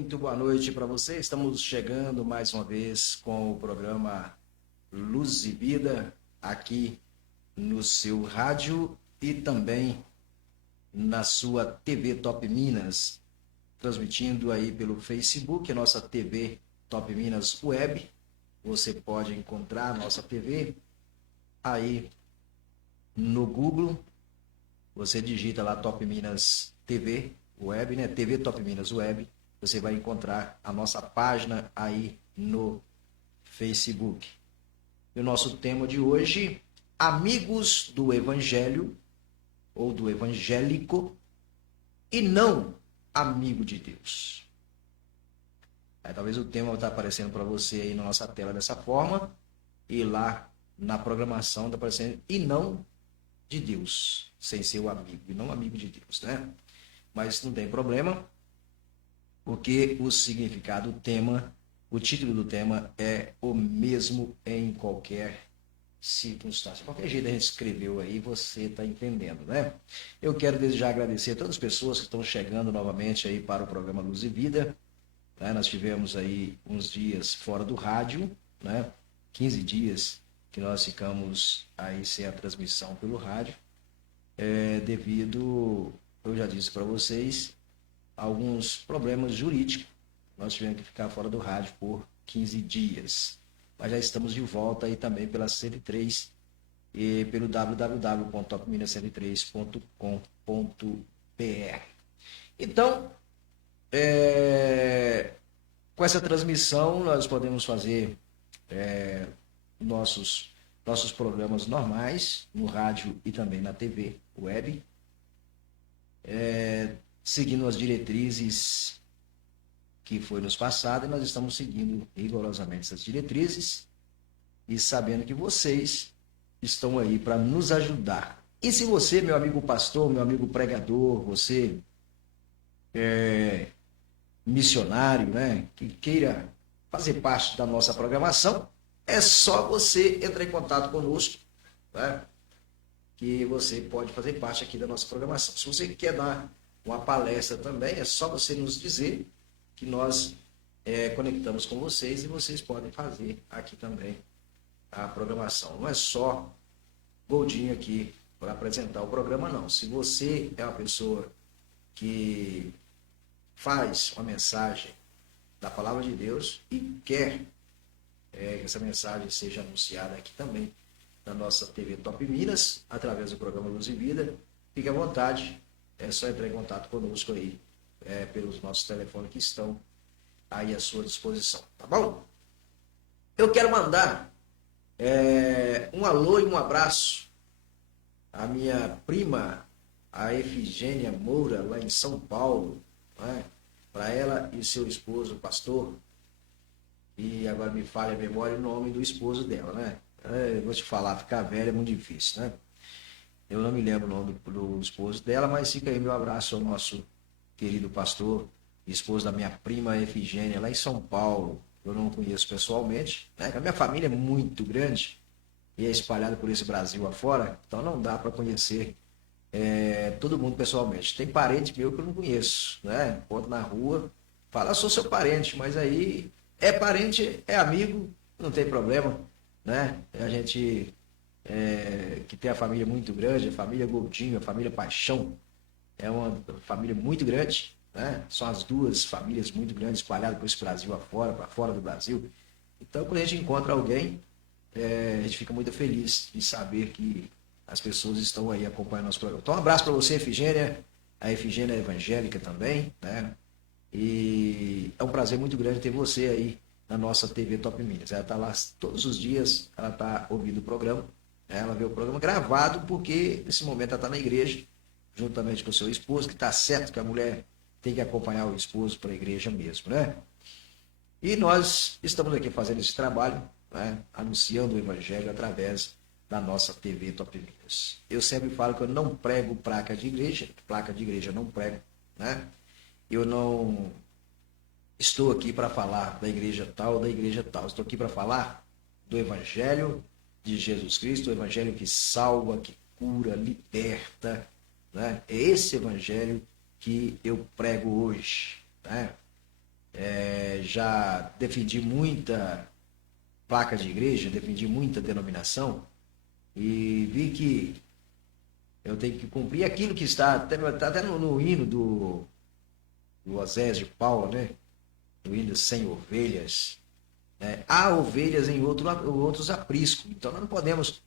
Muito boa noite para você. Estamos chegando mais uma vez com o programa Luz e Vida aqui no seu rádio e também na sua TV Top Minas, transmitindo aí pelo Facebook, a nossa TV Top Minas Web. Você pode encontrar a nossa TV aí no Google. Você digita lá Top Minas TV Web, né? TV Top Minas Web. Você vai encontrar a nossa página aí no Facebook. E o nosso tema de hoje, amigos do Evangelho ou do evangélico e não amigo de Deus. Talvez o tema está aparecendo para você aí na nossa tela dessa forma e lá na programação está aparecendo e não de Deus, sem ser o amigo, e não amigo de Deus, né? Mas não tem problema, porque o significado do tema, o título do tema é o mesmo em qualquer circunstância. Qualquer jeito a gente escreveu aí, você está entendendo, né? Eu quero desde já agradecer a todas as pessoas que estão chegando novamente aí para o programa Luz e Vida, né? Nós tivemos aí uns dias fora do rádio, né? 15 dias que nós ficamos aí sem a transmissão pelo rádio, devido, eu já disse para vocês, alguns problemas jurídicos. Nós tivemos que ficar fora do rádio por 15 dias. Mas já estamos de volta aí também pela 103 e pelo www.topminas103.com.br. Então, com essa transmissão, nós podemos fazer nossos programas normais, no rádio e também na TV web, seguindo as diretrizes que foi nos passado, e nós estamos seguindo rigorosamente essas diretrizes e sabendo que vocês estão aí para nos ajudar. E se você, meu amigo pastor, meu amigo pregador, você missionário, né, que queira fazer parte da nossa programação, é só você entrar em contato conosco, né, que você pode fazer parte aqui da nossa programação. Se você quer dar uma palestra também, é só você nos dizer que nós conectamos com vocês e vocês podem fazer aqui também a programação. Não é só Goldinho aqui para apresentar o programa, não. Se você é uma pessoa que faz uma mensagem da Palavra de Deus e quer que essa mensagem seja anunciada aqui também na nossa TV Top Minas, através do programa Luz e Vida, fique à vontade, é só entrar em contato conosco aí, pelos nossos telefones que estão aí à sua disposição, tá bom? Eu quero mandar um alô e um abraço à minha prima, a Efigênia Moura, lá em São Paulo, né? Para ela e seu esposo, o pastor, e agora me falha a memória o nome do esposo dela, né? Eu vou te falar, ficar velho é muito difícil, né? Eu não me lembro o nome do esposo dela, mas fica aí meu abraço ao nosso querido pastor, esposo da minha prima Efigênia, lá em São Paulo. Eu não conheço pessoalmente, né? A minha família é muito grande e é espalhada por esse Brasil afora, então não dá para conhecer todo mundo pessoalmente. Tem parente meu que eu não conheço, né? Encontro na rua, fala, sou seu parente, mas aí é parente, é amigo, não tem problema, né? A gente que tem a família muito grande, a família Goldinho, a família Paixão, é uma família muito grande, né? São as duas famílias muito grandes espalhadas por esse Brasil afora, para fora do Brasil. Então, quando a gente encontra alguém, a gente fica muito feliz de saber que as pessoas estão aí acompanhando nosso programa. Então, um abraço para você, Efigênia. A Efigênia é evangélica também, né? E é um prazer muito grande ter você aí na nossa TV Top Minas. Ela está lá todos os dias, ela está ouvindo o programa, né? Ela vê o programa gravado, porque nesse momento ela está na igreja, juntamente com o seu esposo, que está certo que a mulher tem que acompanhar o esposo para a igreja mesmo, né? E nós estamos aqui fazendo esse trabalho, né? Anunciando o evangelho através da nossa TV Top Minas. Eu sempre falo que eu não prego placa de igreja eu não prego, né? Eu não estou aqui para falar da igreja tal ou da igreja tal. Estou aqui para falar do Evangelho de Jesus Cristo, o Evangelho que salva, que cura, liberta, né? É esse Evangelho que eu prego hoje, né? já defendi muita placa de igreja, defendi muita denominação e vi que eu tenho que cumprir aquilo que está até no hino do Osésio Paulo, né? No hino Sem Ovelhas. Né? Há ovelhas em outros apriscos. Então nós não podemos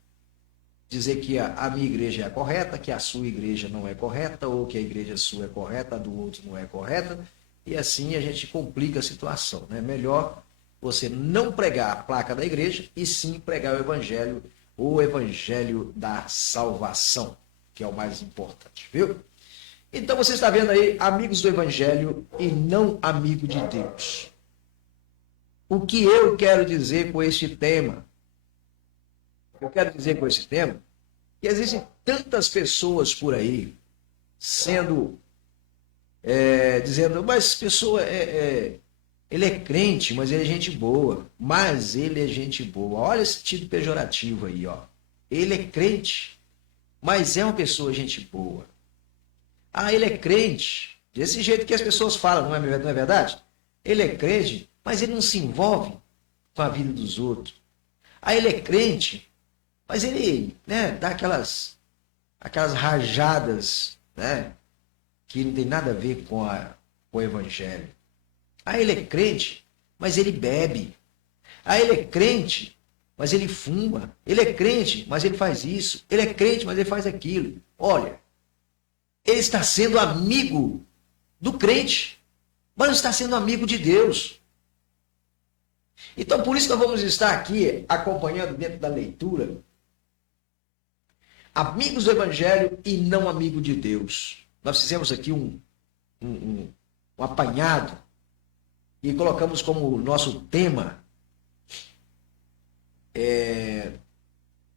dizer que a minha igreja é a correta, que a sua igreja não é correta, ou que a igreja sua é correta, a do outro não é correta, e assim a gente complica a situação. Né? Melhor você não pregar a placa da igreja, e sim pregar o evangelho da salvação, que é o mais importante, viu? Então você está vendo aí, amigos do evangelho e não amigo de Deus. O que eu quero dizer com este tema? Eu quero dizer com esse tema que existem tantas pessoas por aí sendo dizendo, mas pessoa ele é crente, mas ele é gente boa. Mas ele é gente boa. Olha esse título pejorativo aí, ó. Ele é crente, mas é uma pessoa gente boa. Ah, ele é crente. Desse jeito que as pessoas falam, não é verdade? Ele é crente, mas ele não se envolve com a vida dos outros. Ah, ele é crente, mas ele, né, dá aquelas rajadas, né, que não tem nada a ver com o evangelho. Ah, ele é crente, mas ele bebe. Ah, ele é crente, mas ele fuma. Ele é crente, mas ele faz isso. Ele é crente, mas ele faz aquilo. Olha, ele está sendo amigo do crente, mas não está sendo amigo de Deus. Então, por isso nós vamos estar aqui acompanhando dentro da leitura amigos do evangelho e não amigo de Deus. Nós fizemos aqui um apanhado e colocamos como nosso tema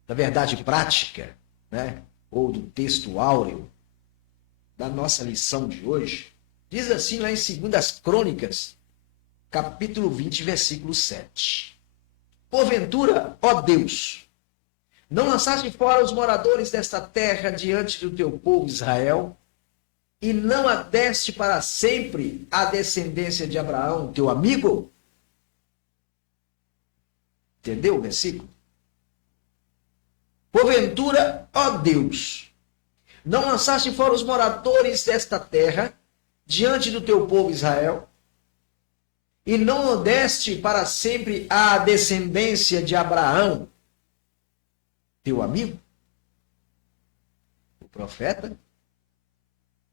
da verdade prática, né? Ou do texto áureo da nossa lição de hoje. Diz assim lá em 2 Crônicas, capítulo 20, versículo 7. Porventura, ó Deus, não lançaste fora os moradores desta terra diante do teu povo Israel, e não a deste para sempre a descendência de Abraão, teu amigo? Entendeu o versículo? Porventura, ó Deus, não lançaste fora os moradores desta terra diante do teu povo Israel, e não o deste para sempre a descendência de Abraão, teu amigo? O profeta,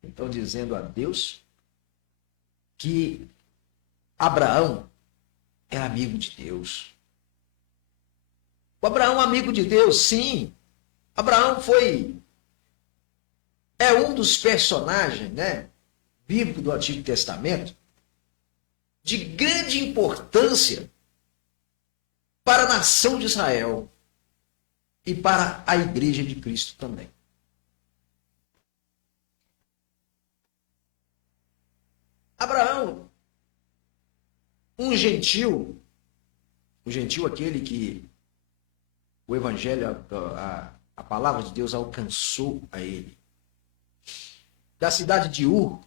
então, dizendo a Deus que Abraão era amigo de Deus. O Abraão, amigo de Deus, sim. Abraão é um dos personagens, né, bíblicos do Antigo Testamento de grande importância para a nação de Israel e para a igreja de Cristo também. Abraão, um gentil aquele que o evangelho, a palavra de Deus alcançou a ele, da cidade de Ur,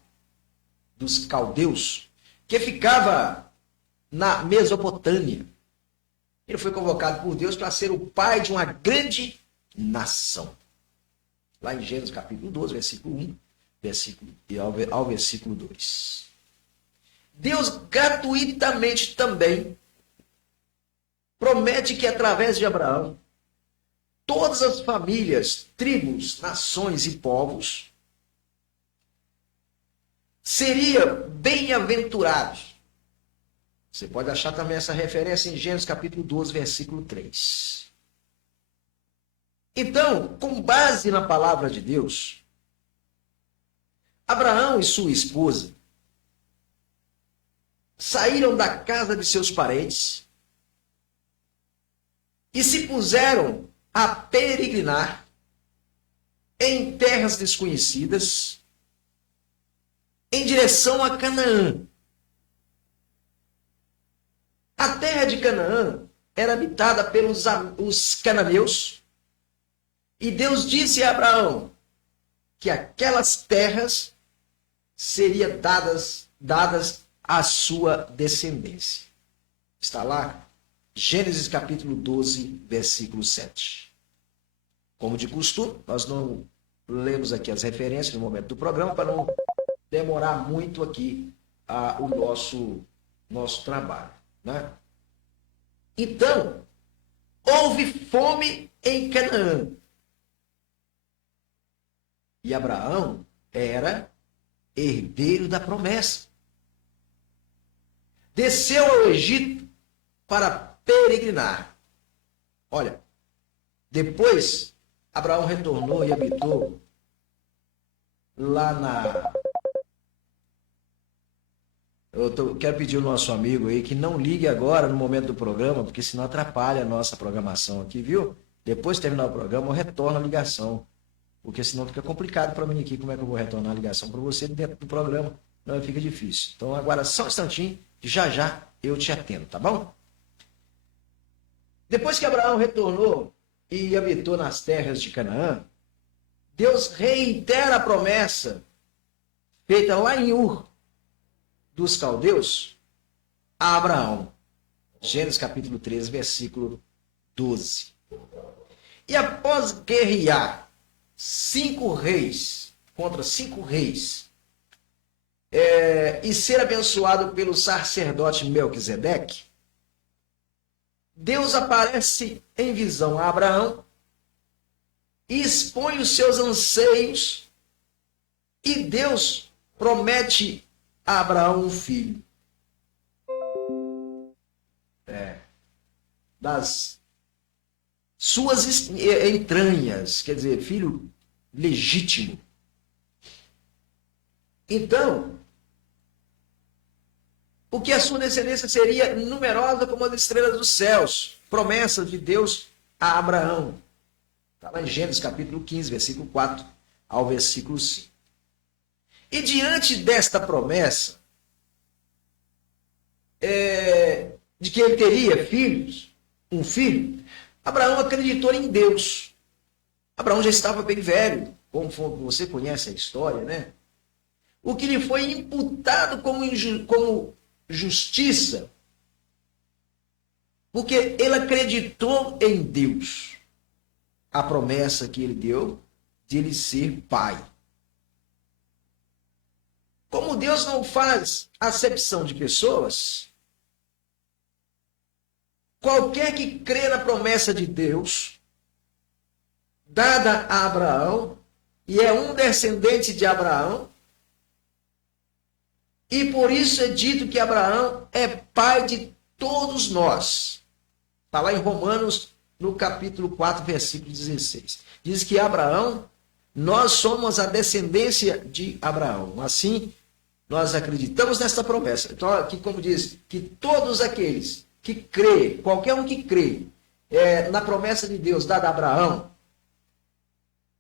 dos caldeus, que ficava na Mesopotâmia. Ele foi convocado por Deus para ser o pai de uma grande nação. Lá em Gênesis capítulo 12, versículo 1, ao versículo 2. Deus gratuitamente também promete que através de Abraão, todas as famílias, tribos, nações e povos seriam bem-aventurados. Você pode achar também essa referência em Gênesis capítulo 12, versículo 3. Então, com base na palavra de Deus, Abraão e sua esposa saíram da casa de seus parentes e se puseram a peregrinar em terras desconhecidas em direção a Canaã. A terra de Canaã era habitada pelos os cananeus, e Deus disse a Abraão que aquelas terras seriam dadas a sua descendência. Está lá, Gênesis capítulo 12, versículo 7. Como de costume, nós não lemos aqui as referências no momento do programa para não demorar muito aqui o nosso trabalho, né? Então, houve fome em Canaã. E Abraão era herdeiro da promessa. Desceu ao Egito para peregrinar. Olha, depois Abraão retornou e habitou lá na... Quero pedir ao nosso amigo aí que não ligue agora no momento do programa, porque senão atrapalha a nossa programação aqui, viu? Depois de terminar o programa, eu retorno a ligação, porque senão fica complicado para mim aqui como é que eu vou retornar a ligação para você dentro do programa, não fica difícil. Então agora só um instantinho, já já eu te atendo, tá bom? Depois que Abraão retornou e habitou nas terras de Canaã, Deus reitera a promessa feita lá em Ur dos caldeus a Abraão. Gênesis capítulo 13, versículo 12. E após guerrear 5 reis contra 5 reis e ser abençoado pelo sacerdote Melquisedeque, Deus aparece em visão a Abraão e expõe os seus anseios, e Deus promete a Abraão um filho. Das suas entranhas, quer dizer, filho legítimo. Então, porque a sua descendência seria numerosa como as estrelas dos céus. Promessa de Deus a Abraão. Está lá em Gênesis capítulo 15, versículo 4 ao versículo 5. E diante desta promessa, de que ele teria filhos, um filho, Abraão acreditou em Deus. Abraão já estava bem velho, como você conhece a história, né? O que lhe foi imputado como justiça, porque ele acreditou em Deus. A promessa que ele deu de ele ser pai. Como Deus não faz acepção de pessoas, qualquer que crê na promessa de Deus, dada a Abraão, e é um descendente de Abraão, e por isso é dito que Abraão é pai de todos nós. Está lá em Romanos, no capítulo 4, versículo 16. Diz que Abraão, nós somos a descendência de Abraão. Assim, nós acreditamos nesta promessa. Então, aqui como diz, que todos aqueles que crê, qualquer um que crê na promessa de Deus dada a Abraão,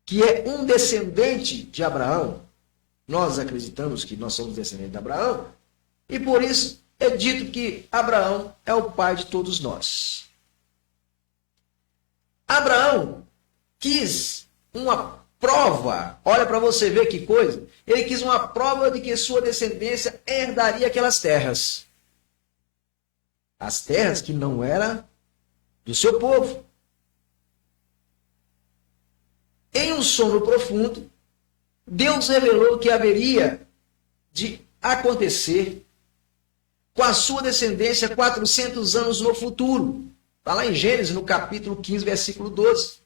que é um descendente de Abraão, nós acreditamos que nós somos descendentes de Abraão, e por isso é dito que Abraão é o pai de todos nós. Abraão quis uma prova, olha para você ver que coisa, ele quis uma prova de que sua descendência herdaria aquelas terras. As terras que não eram do seu povo. Em um sono profundo, Deus revelou que haveria de acontecer com a sua descendência 400 anos no futuro. Está lá em Gênesis, no capítulo 15, versículo 12.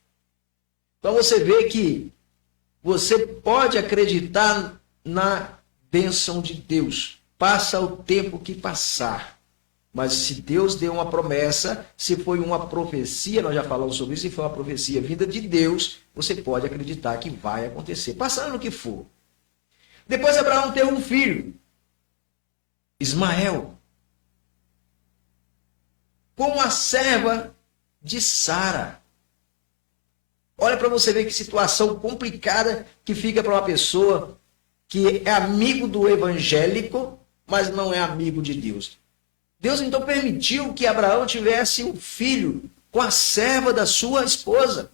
Então você vê que você pode acreditar na bênção de Deus. Passa o tempo que passar. Mas se Deus deu uma promessa, se foi uma profecia, nós já falamos sobre isso, se foi uma profecia vinda de Deus, você pode acreditar que vai acontecer, passando o que for. Depois Abraão teve um filho, Ismael, com a serva de Sara. Olha para você ver que situação complicada que fica para uma pessoa que é amigo do evangélico, mas não é amigo de Deus. Deus então permitiu que Abraão tivesse um filho com a serva da sua esposa.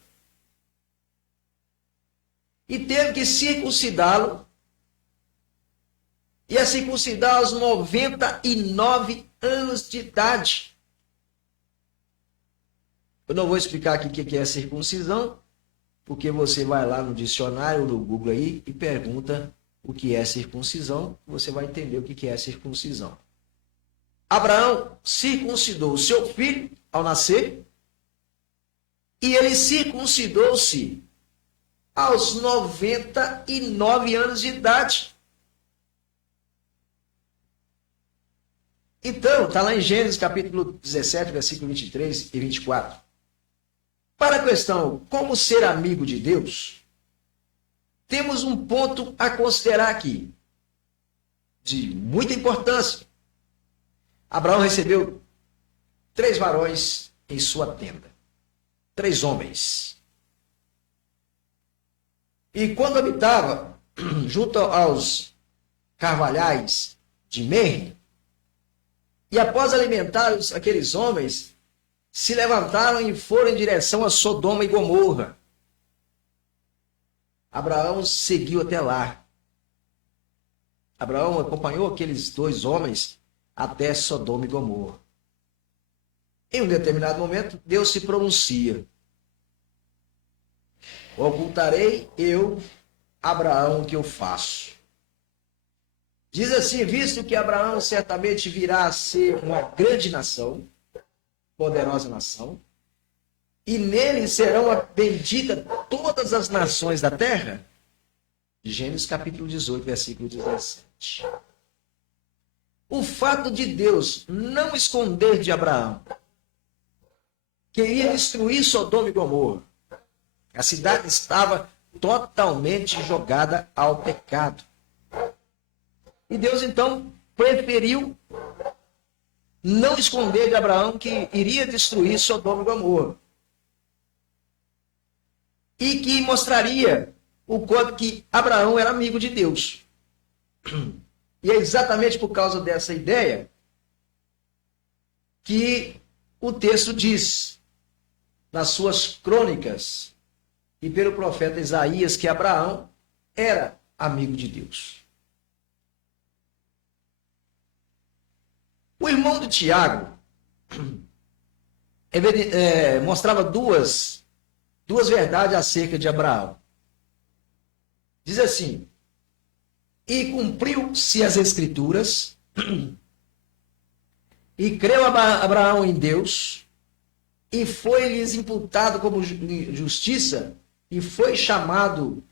E teve que circuncidá-lo e a circuncidar aos 99 anos de idade. Eu não vou explicar aqui o que é circuncisão, porque você vai lá no dicionário, no Google aí, e pergunta o que é circuncisão, você vai entender o que é circuncisão. Abraão circuncidou o seu filho ao nascer, e ele circuncidou-se aos 99 anos de idade. Então, está lá em Gênesis capítulo 17, versículo 23 e 24. Para a questão como ser amigo de Deus, temos um ponto a considerar aqui, de muita importância. Abraão recebeu 3 varões em sua tenda. 3 homens. E quando habitava junto aos carvalhais de Mer, e após alimentar aqueles homens, se levantaram e foram em direção a Sodoma e Gomorra. Abraão seguiu até lá. Abraão acompanhou aqueles 2 homens até Sodoma e Gomorra. Em um determinado momento, Deus se pronuncia: ocultarei eu, Abraão, o que eu faço. Diz assim: visto que Abraão certamente virá a ser uma grande nação, poderosa nação, e nele serão benditas todas as nações da terra. Gênesis capítulo 18, versículo 17. O fato de Deus não esconder de Abraão que iria destruir Sodoma e Gomorra. A cidade estava totalmente jogada ao pecado. E Deus então preferiu não esconder de Abraão que iria destruir Sodoma e Gomorra. E que mostraria o quanto que Abraão era amigo de Deus. E é exatamente por causa dessa ideia que o texto diz, nas suas crônicas, e pelo profeta Isaías, que Abraão era amigo de Deus. O irmão de Tiago mostrava duas verdades acerca de Abraão. Diz assim: e cumpriu-se as Escrituras, e creu Abraão em Deus, e foi-lhes imputado como justiça, e foi chamado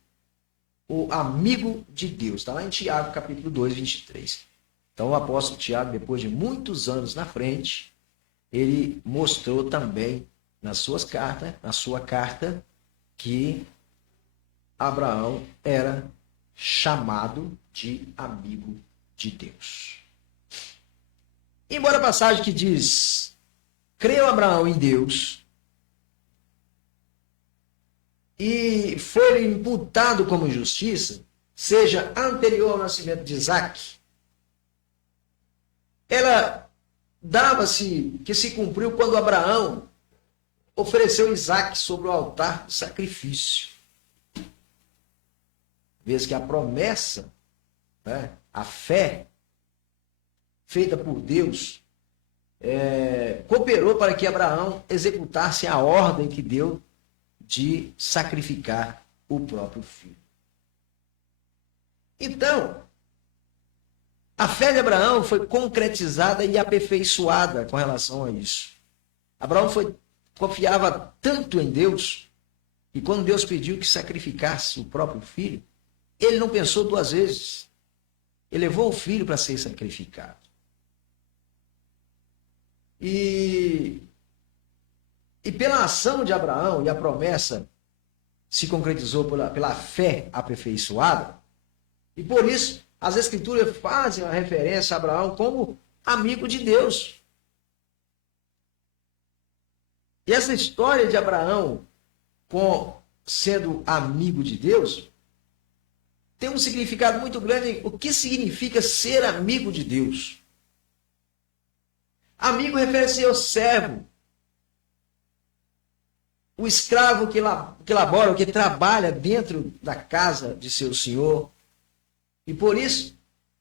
o amigo de Deus. Está lá em Tiago, capítulo 2, 23. Então, o apóstolo Tiago, depois de muitos anos na frente, ele mostrou também na sua carta, que Abraão era chamado de amigo de Deus. Embora a passagem que diz: creu Abraão em Deus e foi imputado como justiça, seja anterior ao nascimento de Isaac, ela dava-se que se cumpriu quando Abraão ofereceu Isaac sobre o altar do sacrifício. Vez que a promessa, a fé feita por Deus, cooperou para que Abraão executasse a ordem que deu de sacrificar o próprio filho. Então, a fé de Abraão foi concretizada e aperfeiçoada com relação a isso. Abraão confiava tanto em Deus, e quando Deus pediu que sacrificasse o próprio filho, ele não pensou 2 vezes. Ele levou o filho para ser sacrificado. E pela ação de Abraão, e a promessa se concretizou pela fé aperfeiçoada, e por isso as Escrituras fazem a referência a Abraão como amigo de Deus. E essa história de Abraão sendo amigo de Deus tem um significado muito grande. O que significa ser amigo de Deus? Amigo refere-se ao servo, o escravo que labora, que trabalha dentro da casa de seu senhor. E por isso,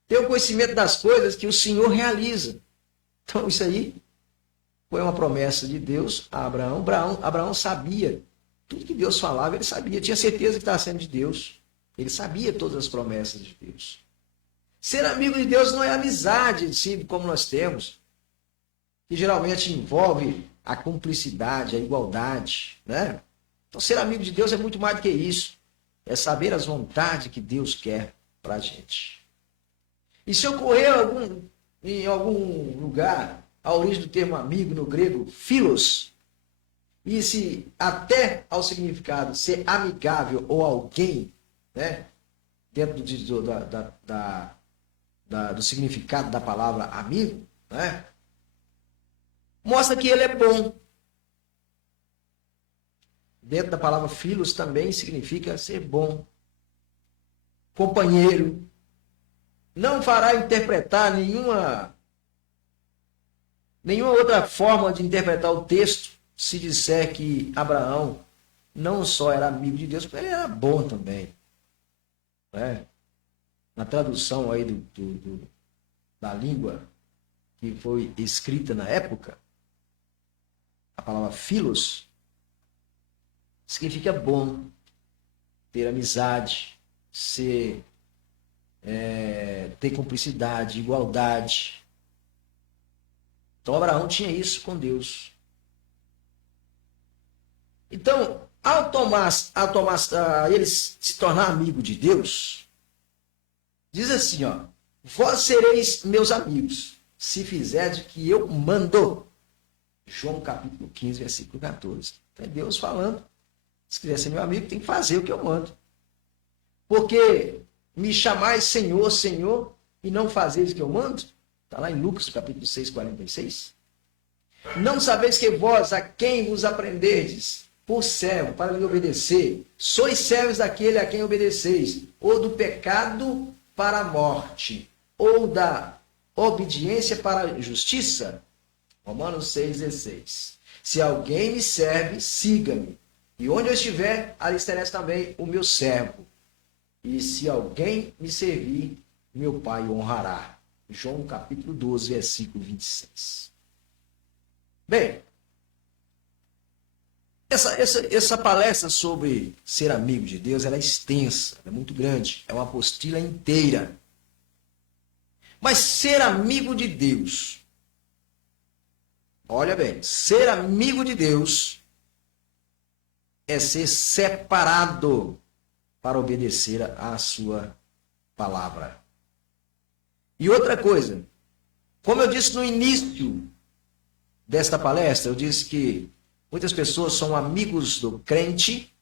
Ter o conhecimento das coisas que o Senhor realiza. Então, isso aí foi uma promessa de Deus a Abraão. Abraão sabia tudo que Deus falava, ele sabia, tinha certeza que estava sendo de Deus. Ele sabia todas as promessas de Deus. Ser amigo de Deus não é amizade, assim, como nós temos, que geralmente envolve a cumplicidade, a igualdade, né? Então, ser amigo de Deus é muito mais do que isso. É saber as vontades que Deus quer para a gente. E se ocorrer em algum lugar a origem do termo amigo no grego, philos, e se até ao significado ser amigável ou alguém, né, dentro do significado da palavra amigo, né, mostra que ele é bom. Dentro da palavra philos também significa ser bom, companheiro. Não fará interpretar nenhuma outra forma de interpretar o texto se disser que Abraão não só era amigo de Deus, mas ele era bom também. Né? Na tradução aí da língua que foi escrita na época, a palavra philos significa bom, ter amizade, ter cumplicidade, igualdade. Então Abraão tinha isso com Deus. Então, ao ele se tornar amigo de Deus, diz assim, ó, vós sereis meus amigos, se fizerdes o que eu mando. João capítulo 15, versículo 14. É Deus falando. Se quiser ser meu amigo, tem que fazer o que eu mando. Porque me chamais Senhor, Senhor, e não fazeis o que eu mando? Está lá em Lucas, capítulo 6, 46. Não sabeis que vós, a quem vos aprenderdes, por servo, para lhe obedecer, sois servos daquele a quem obedeceis, ou do pecado para a morte, ou da obediência para a justiça? Romanos 6,16. Se alguém me serve, siga-me. E onde eu estiver, ali estarei também o meu servo. E se alguém me servir, meu Pai o honrará. João capítulo 12, versículo 26. Bem, essa palestra sobre ser amigo de Deus, ela é extensa, ela é muito grande, é uma apostila inteira. Mas ser amigo de Deus, olha bem, ser amigo de Deus é ser separado para obedecer à sua palavra. E outra coisa, como eu disse no início desta palestra, eu disse que muitas pessoas são amigos do crente,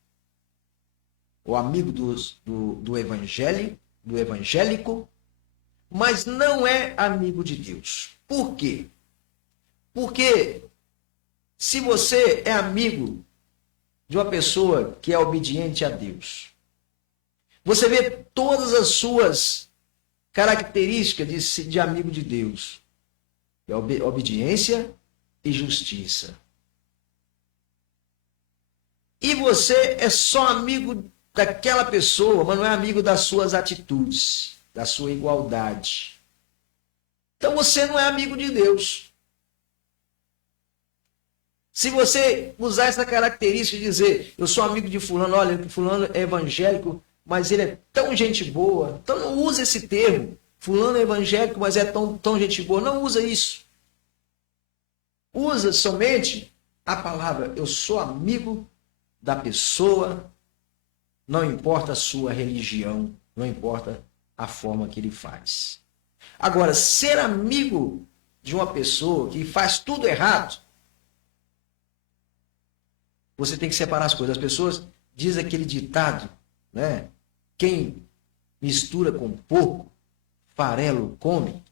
ou amigo do evangélico, mas não é amigo de Deus. Por quê? Porque se você é amigo de uma pessoa que é obediente a Deus, você vê todas as suas características de amigo de Deus. É obediência e justiça. E você é só amigo daquela pessoa, mas não é amigo das suas atitudes, da sua igualdade. Então você não é amigo de Deus. Se você usar essa característica de dizer, eu sou amigo de fulano, olha, fulano é evangélico, mas ele é tão gente boa. Então não usa esse termo. Fulano é evangélico, mas é tão gente boa. Não usa isso. Usa somente a palavra, eu sou amigo da pessoa, não importa a sua religião, não importa a forma que ele faz. Agora, ser amigo de uma pessoa que faz tudo errado, você tem que separar as coisas. As pessoas dizem aquele ditado, né? Quem mistura com porco, farelo come.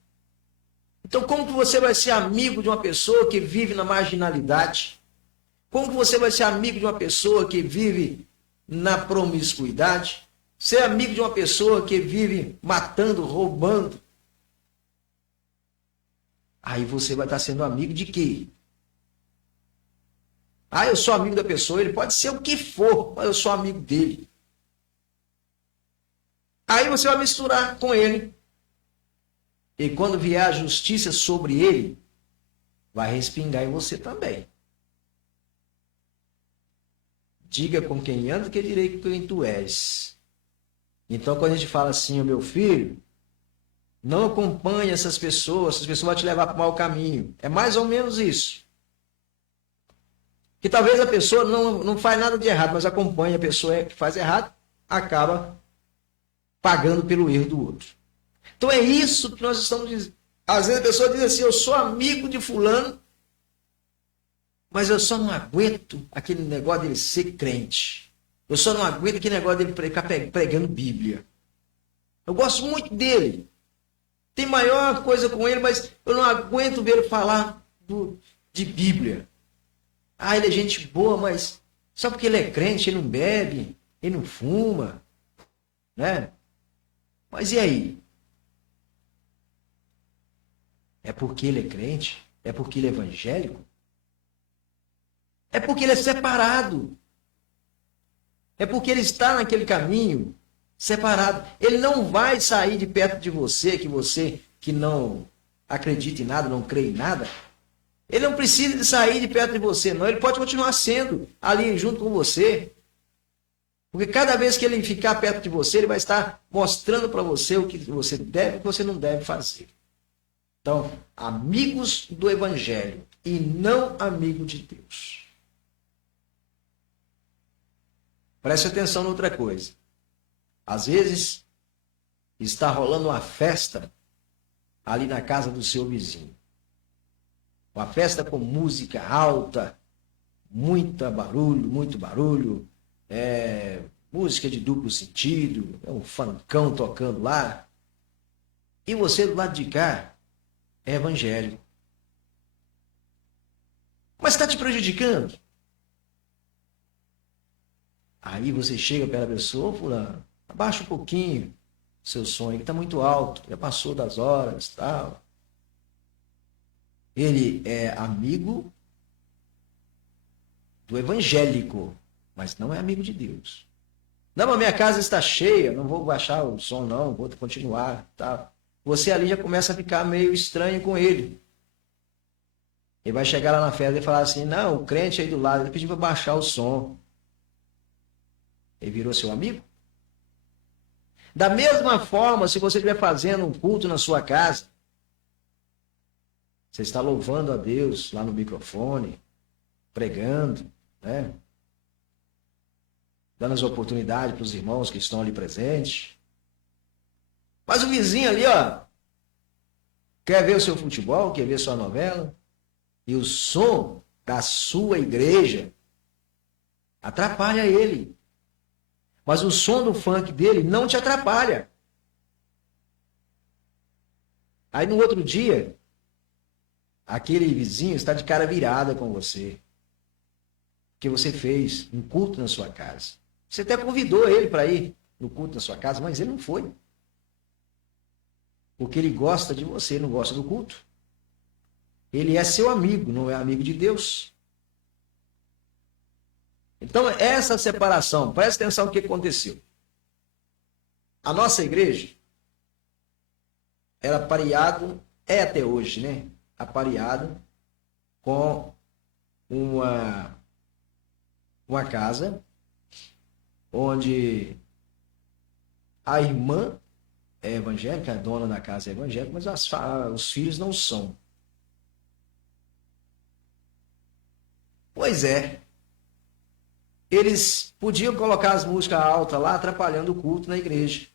Então, como que você vai ser amigo de uma pessoa que vive na marginalidade? Como que você vai ser amigo de uma pessoa que vive na promiscuidade? Ser amigo de uma pessoa que vive matando, roubando? Aí você vai estar sendo amigo de quê? Ah, eu sou amigo da pessoa, ele pode ser o que for, mas eu sou amigo dele. Aí você vai misturar com ele. E quando vier a justiça sobre ele, vai respingar em você também. Diga com quem anda que direi com quem tu és. Então, quando a gente fala assim, o meu filho, não acompanhe essas pessoas vão te levar para o mau caminho. É mais ou menos isso. Que talvez a pessoa não faz nada de errado, mas acompanha a pessoa que faz errado, acaba pagando pelo erro do outro. Então é isso que nós estamos dizendo. Às vezes a pessoa diz assim, eu sou amigo de fulano, mas eu só não aguento aquele negócio dele ser crente. Eu só não aguento aquele negócio dele ficar pregando Bíblia. Eu gosto muito dele. Tem maior coisa com ele, mas eu não aguento ver ele falar de Bíblia. Ah, ele é gente boa, mas só porque ele é crente, ele não bebe, ele não fuma, né? Mas e aí? É porque ele é crente? É porque ele é evangélico? É porque ele é separado. É porque ele está naquele caminho separado. Ele não vai sair de perto de você que não acredita em nada, não crê em nada. Ele não precisa de sair de perto de você, não. Ele pode continuar sendo ali junto com você. Porque cada vez que ele ficar perto de você, ele vai estar mostrando para você o que você deve e o que você não deve fazer. Então, amigos do Evangelho e não amigo de Deus. Preste atenção noutra coisa. Às vezes, está rolando uma festa ali na casa do seu vizinho. Uma festa com música alta, muito barulho, música de duplo sentido, um funkão tocando lá. E você do lado de cá é evangélico. Mas está te prejudicando. Aí você chega para a pessoa, fulano, abaixa um pouquinho o seu som, ele está muito alto, já passou das horas, tal. Ele é amigo do evangélico, mas não é amigo de Deus. Não, a minha casa está cheia, não vou baixar o som não, vou continuar, tá? Você ali já começa a ficar meio estranho com ele. Ele vai chegar lá na festa e falar assim, não, o crente aí do lado, ele pediu para baixar o som. Ele virou seu amigo? Da mesma forma, se você estiver fazendo um culto na sua casa, você está louvando a Deus lá no microfone, pregando, né? Dando as oportunidades para os irmãos que estão ali presentes. Mas o vizinho ali, ó, quer ver o seu futebol, quer ver sua novela, e o som da sua igreja atrapalha ele. Mas o som do funk dele não te atrapalha. Aí no outro dia, aquele vizinho está de cara virada com você. Porque você fez um culto na sua casa. Você até convidou ele para ir no culto na sua casa, mas ele não foi. Porque ele gosta de você, não gosta do culto. Ele é seu amigo, não é amigo de Deus. Então, essa separação, presta atenção no que aconteceu. A nossa igreja era apareado, é até hoje, né? Apareado com uma casa onde a irmã é evangélica, a dona da casa é evangélica, mas os filhos não são. Pois é. Eles podiam colocar as músicas altas lá, atrapalhando o culto na igreja.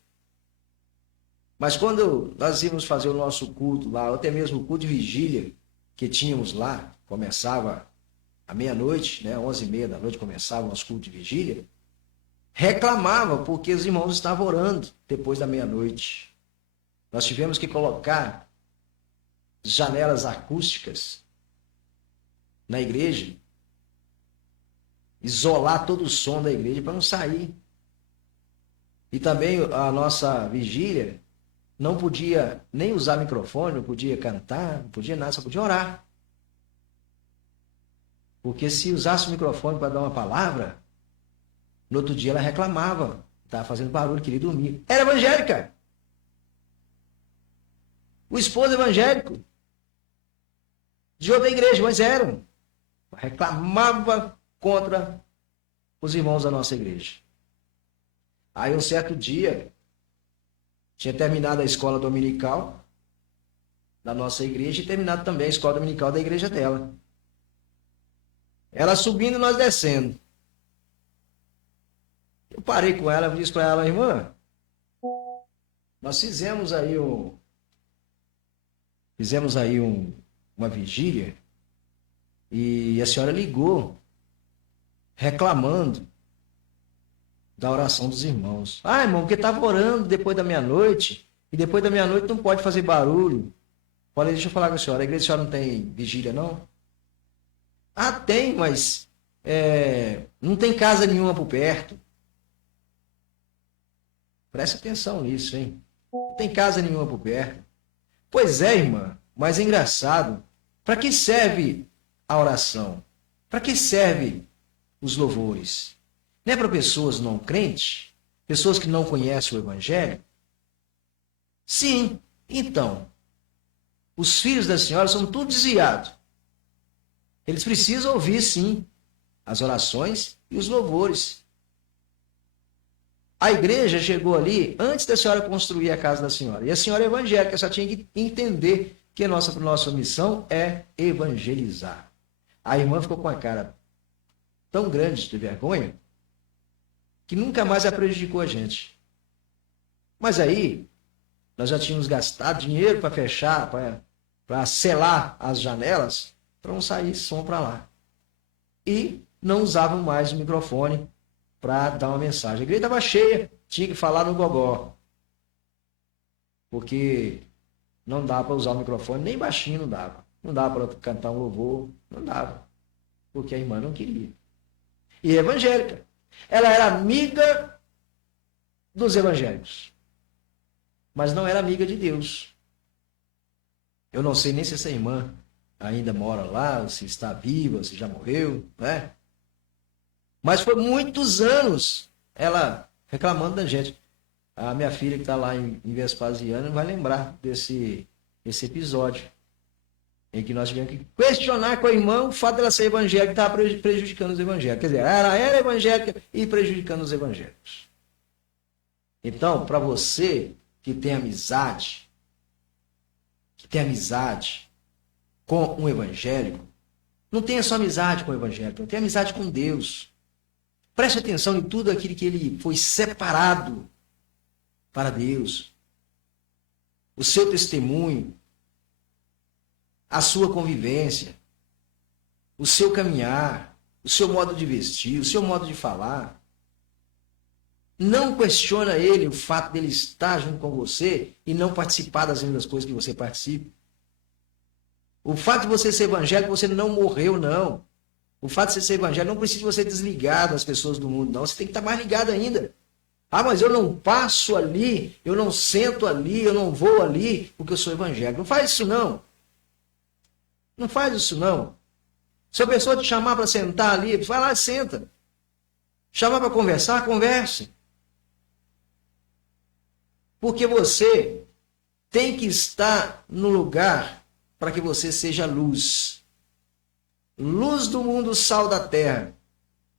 Mas quando nós íamos fazer o nosso culto lá, ou até mesmo o culto de vigília que tínhamos lá, começava à meia-noite, né, 11h30 da noite começava o nosso culto de vigília, reclamava porque os irmãos estavam orando depois da meia-noite. Nós tivemos que colocar janelas acústicas na igreja, isolar todo o som da igreja para não sair. E também a nossa vigília não podia nem usar microfone, não podia cantar, não podia nada, só podia orar. Porque se usasse o microfone para dar uma palavra, no outro dia ela reclamava, estava fazendo barulho, queria dormir. Era evangélica. O esposo evangélico de outra igreja, mas eram. Reclamava contra os irmãos da nossa igreja. Aí um certo dia, tinha terminado a escola dominical da nossa igreja e terminado também a escola dominical da igreja dela. Ela subindo e nós descendo. Eu parei com ela e disse para ela, irmã, nós fizemos aí uma vigília e a senhora ligou reclamando da oração dos irmãos. Ah, irmão, porque estava orando depois da meia-noite e depois da meia-noite não pode fazer barulho. Falei, deixa eu falar com a senhora, a igreja da senhora não tem vigília, não? Ah, tem, mas não tem casa nenhuma por perto. Presta atenção nisso, hein? Não tem casa nenhuma por perto. Pois é, irmã, mas é engraçado. Para que serve a oração? Para que serve os louvores? Não é para pessoas não crentes? Pessoas que não conhecem o Evangelho? Sim, então, os filhos da senhora são tudo desviados. Eles precisam ouvir, sim, as orações e os louvores. A igreja chegou ali antes da senhora construir a casa da senhora. E a senhora é evangélica, só tinha que entender que a nossa missão é evangelizar. A irmã ficou com a cara tão grande de vergonha que nunca mais a prejudicou a gente. Mas aí, nós já tínhamos gastado dinheiro para fechar, para selar as janelas, para não sair som para lá. E não usavam mais o microfone para dar uma mensagem. A igreja estava cheia, tinha que falar no gogó. Porque não dava para usar o microfone, nem baixinho não dava. Não dava para cantar um louvor, não dava. Porque a irmã não queria. E evangélica. Ela era amiga dos evangélicos. Mas não era amiga de Deus. Eu não sei nem se essa irmã ainda mora lá, se está viva, se já morreu, né? Mas foi muitos anos ela reclamando da gente. A minha filha que está lá em Vespasiano vai lembrar desse episódio em que nós tivemos que questionar com a irmã o fato dela ser evangélica e estava prejudicando os evangélicos. Quer dizer, ela era evangélica e prejudicando os evangélicos. Então, para você que tem amizade com um evangélico, não tenha só amizade com o evangélico, tenha amizade com Deus. Preste atenção em tudo aquilo que ele foi separado para Deus. O seu testemunho, a sua convivência, o seu caminhar, o seu modo de vestir, o seu modo de falar. Não questiona ele o fato dele estar junto com você e não participar das mesmas coisas que você participa. O fato de você ser evangélico, você não morreu, não. O fato de você ser evangélico não precisa de você desligar das pessoas do mundo, não. Você tem que estar mais ligado ainda. Ah, mas eu não passo ali, eu não sento ali, eu não vou ali, porque eu sou evangélico. Não faz isso, não. Não faz isso, não. Se a pessoa te chamar para sentar ali, vai lá e senta. Chamar para conversar, converse. Porque você tem que estar no lugar para que você seja luz. Luz do mundo, sal da terra.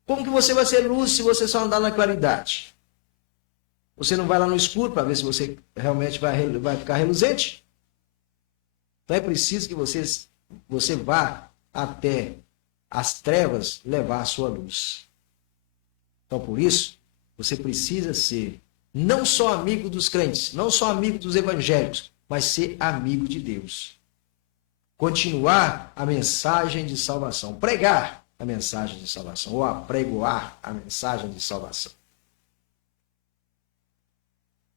Como que você vai ser luz se você só andar na claridade? Você não vai lá no escuro para ver se você realmente vai ficar reluzente? Então é preciso que você vá até as trevas levar a sua luz. Então por isso, você precisa ser não só amigo dos crentes, não só amigo dos evangélicos, mas ser amigo de Deus. Continuar a mensagem de salvação, pregar a mensagem de salvação, ou apregoar a mensagem de salvação.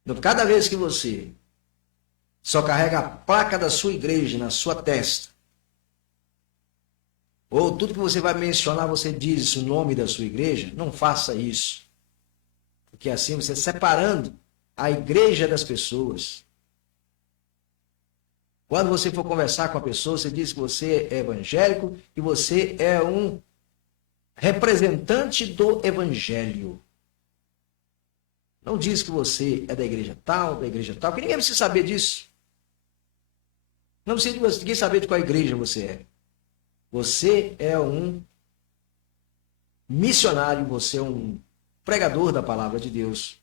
Então, cada vez que você só carrega a placa da sua igreja na sua testa, ou tudo que você vai mencionar, você diz o nome da sua igreja, não faça isso. Porque assim você está separando a igreja das pessoas. Quando você for conversar com a pessoa, você diz que você é evangélico e você é um representante do evangelho. Não diz que você é da igreja tal, porque ninguém precisa saber disso. Não precisa de ninguém saber de qual igreja você é. Você é um missionário, você é um pregador da palavra de Deus.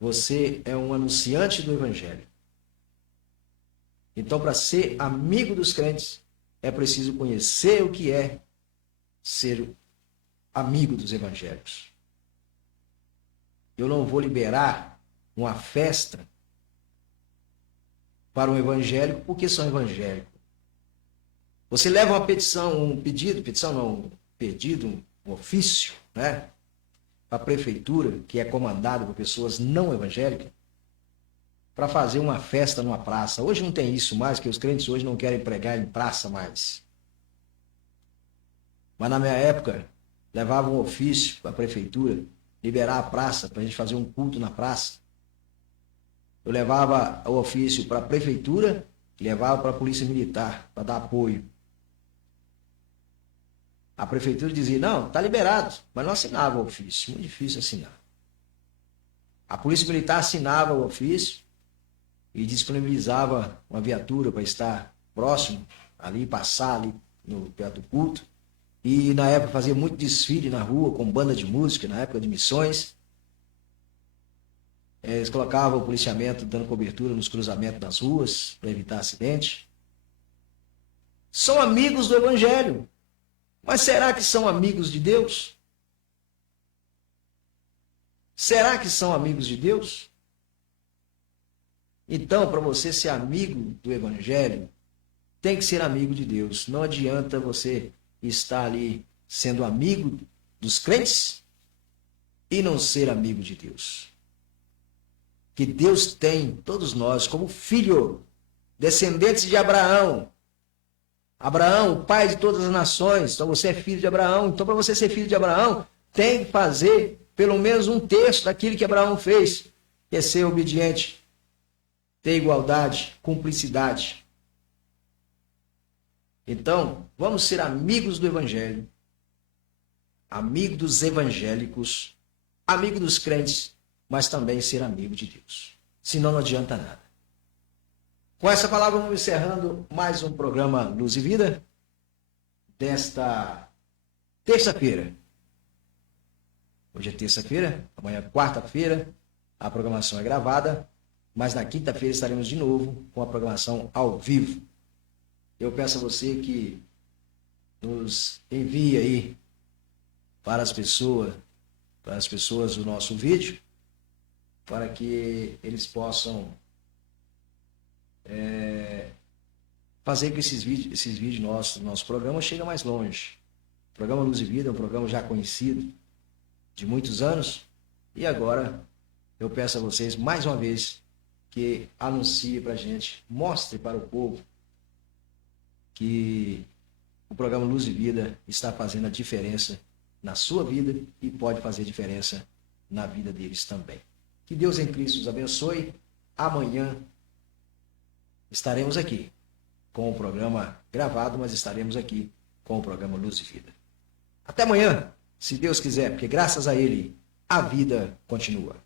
Você é um anunciante do evangelho. Então, para ser amigo dos crentes, é preciso conhecer o que é ser amigo dos evangélicos. Eu não vou liberar uma festa para um evangélico porque sou evangélico. Você leva uma petição, um ofício, né, para a prefeitura, que é comandado por pessoas não evangélicas, para fazer uma festa numa praça. Hoje não tem isso mais, porque os crentes hoje não querem pregar em praça mais. Mas na minha época, levava um ofício para a prefeitura, liberar a praça, para a gente fazer um culto na praça. Eu levava o ofício para a prefeitura e levava para a polícia militar, para dar apoio. A prefeitura dizia, não, está liberado, mas não assinava o ofício, muito difícil assinar. A polícia militar assinava o ofício e disponibilizava uma viatura para estar próximo, ali, passar ali no perto do culto. E na época fazia muito desfile na rua, com banda de música, na época de missões. Eles colocavam o policiamento dando cobertura nos cruzamentos das ruas, para evitar acidente. São amigos do evangelho. Mas será que são amigos de Deus? Será que são amigos de Deus? Então, para você ser amigo do evangelho, tem que ser amigo de Deus. Não adianta você estar ali sendo amigo dos crentes e não ser amigo de Deus. Que Deus tem todos nós como filho, descendentes de Abraão. Abraão, o pai de todas as nações. Então você é filho de Abraão. Então, para você ser filho de Abraão, tem que fazer pelo menos um terço daquilo que Abraão fez, que é ser obediente, ter igualdade, cumplicidade. Então, vamos ser amigos do evangelho, amigo dos evangélicos, amigo dos crentes, mas também ser amigo de Deus. Senão não adianta nada. Com essa palavra, vamos encerrando mais um programa Luz e Vida desta terça-feira. Hoje é terça-feira, amanhã é quarta-feira, a programação é gravada, mas na quinta-feira estaremos de novo com a programação ao vivo. Eu peço a você que nos envie aí para as pessoas o nosso vídeo, para que eles possam fazer com que esses vídeos nossos, nosso programa, chegue mais longe. O programa Luz e Vida é um programa já conhecido de muitos anos, e agora eu peço a vocês, mais uma vez, que anuncie para a gente, mostre para o povo que o programa Luz e Vida está fazendo a diferença na sua vida e pode fazer diferença na vida deles também. Que Deus em Cristo os abençoe. Amanhã estaremos aqui com o programa gravado, mas estaremos aqui com o programa Luz e Vida. Até amanhã, se Deus quiser, porque graças a Ele a vida continua.